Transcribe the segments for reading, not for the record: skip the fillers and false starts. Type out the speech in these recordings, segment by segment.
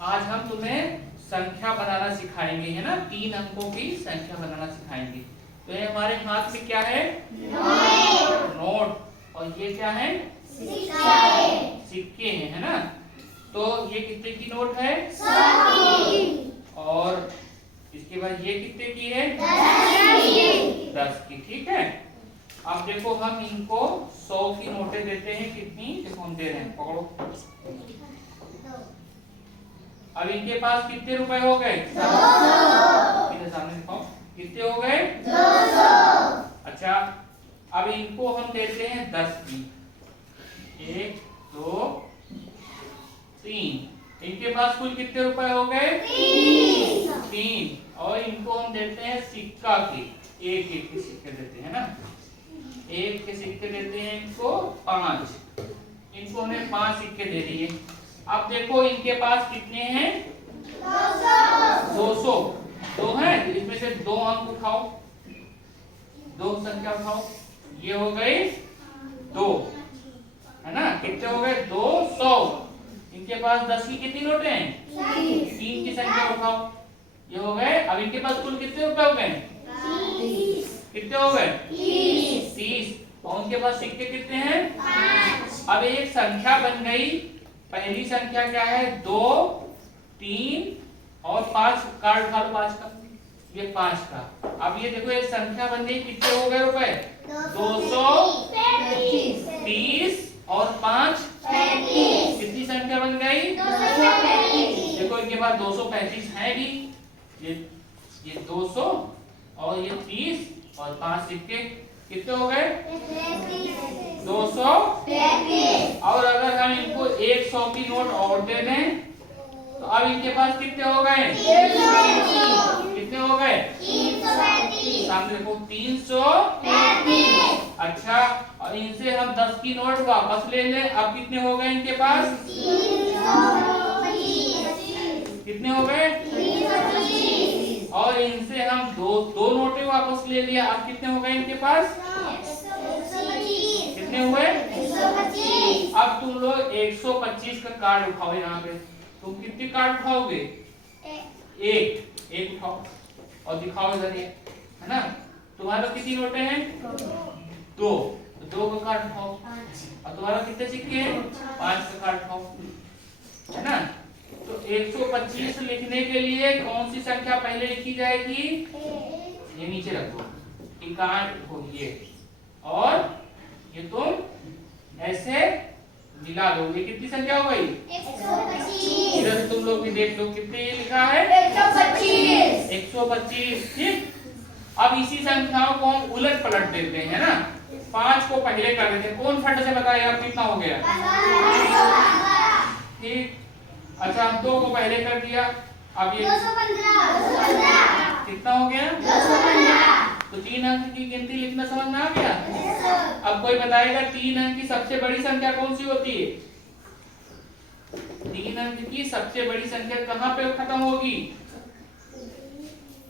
आज हम तुम्हें संख्या बनाना सिखाएंगे, है ना। 3 अंकों की संख्या बनाना सिखाएंगे। तो ये हमारे हाथ में क्या है? नोट। और ये क्या है? सिक्के हैं, है ना। तो ये कितने की नोट है? 100 की। और इसके बाद ये कितने की है? 10 की। ठीक है। अब देखो हम इनको 100 की नोटें देते हैं। कितनी? देखो हम दे रहे हैं, पकड़ो। अब इनके पास कितने रुपए हो गए? 200। इधर सामने दिखाओ, कितने हो गए? 200। अच्छा, अब इनको हम देते हैं 10 की। 1 2 3। इनके पास कुल कितने रुपए हो गए? 3। और इनको हम देते हैं सिक्का के, एक एक के सिक्के देते हैं ना। एक के सिक्के देते हैं इनको 5। इनको हमने 5 सिक्के दे दिए। अब देखो इनके पास कितने हैं? 200। 2 है, इसमें से 2 अंक उठाओ, 2 संख्या उठाओ। ये हो गए 2, है ना। कितने हो गए? 200। इनके पास 10 की कितनी नोटें हैं? 3 की संख्या उठाओ। ये हो गए। अब इनके पास कुल कितने रुपए हो गए? 30। कितने हो गए? 30। और उनके पास सिक्के कितने हैं? 5। अब एक संख्या बन गई। पहली संख्या क्या है? 2 3 और 5। कार्ड उठा लो 5 का, ये 5 का। अब ये देखो एक संख्या बन गई। कितने हो गए रुपए? 230 और 5 कितनी संख्या बन गई? 235। देखो इनके पास 235 है भी। ये 200 और ये 30 और 5 सिक्के कितने हो गए? 235। और अगर हम इनको 100 की नोट और दे दें तो अब इनके पास कितने हो गए? कितने हो गए? 335। सामने देखो 335। अच्छा, और इनसे हम 10 की नोट वापस ले लें। अब कितने हो गए इनके पास? 325। कितने हो गए? 325। और इनसे हम दो नोटें वापस ले लिया। अब कितने हो गए इनके पास? 125। कितने हुए? 125। अब तुम लोग 125 का कार्ड उठाओ। यहाँ पे तुम कितने कार्ड उठाओगे? एक उठाओ और दिखाओ इधर, ये है ना। तुम्हारे कितनी नोटें हैं? 2 का कार्ड उठाओ। और तुम्हारा कितने सिक्के हैं? 5 का कार्ड उठाओ, है ना। तो 125 लिखने के लिए कौन सी संख्या पहले लिखी जाएगी? ये नीचे रख दो, हो ये, और ये तुम ऐसे मिला दो। ये कितनी संख्या हो गई? 125। इधर से तुम लोग भी देख लो कितने लिखा है? 125। 125। ठीक। अब इसी संख्याओं को हम उलट पलट देते हैं ना। 5 को पहले कर देते हैं। कौन फट से बताएगा कितना हो गया? ठीक। अच्छा, हम 2 को पहले कर दिया। अब ये 215। कितना हो गया? 215। तो 3 अंक की गिनती लिखना समझ में आ गया। अब कोई बताएगा 3 अंक की सबसे बड़ी संख्या कौन सी होती है? 3 अंक की सबसे बड़ी संख्या कहाँ पे खत्म होगी?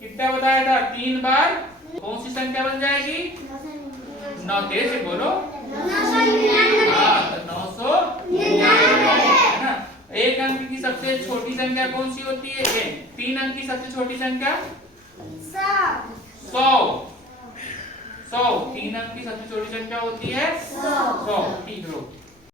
कितना बताया था? 3 बार कौन सी संख्या बन जाएगी? 9। तेज से बोलो। 999, है ना। 1 अंक की सबसे छोटी संख्या कौन सी होती है? 3 अंक की सबसे छोटी संख्या 100। 100। 3 अंक की सबसे छोटी संख्या होती है 100। ठीक है।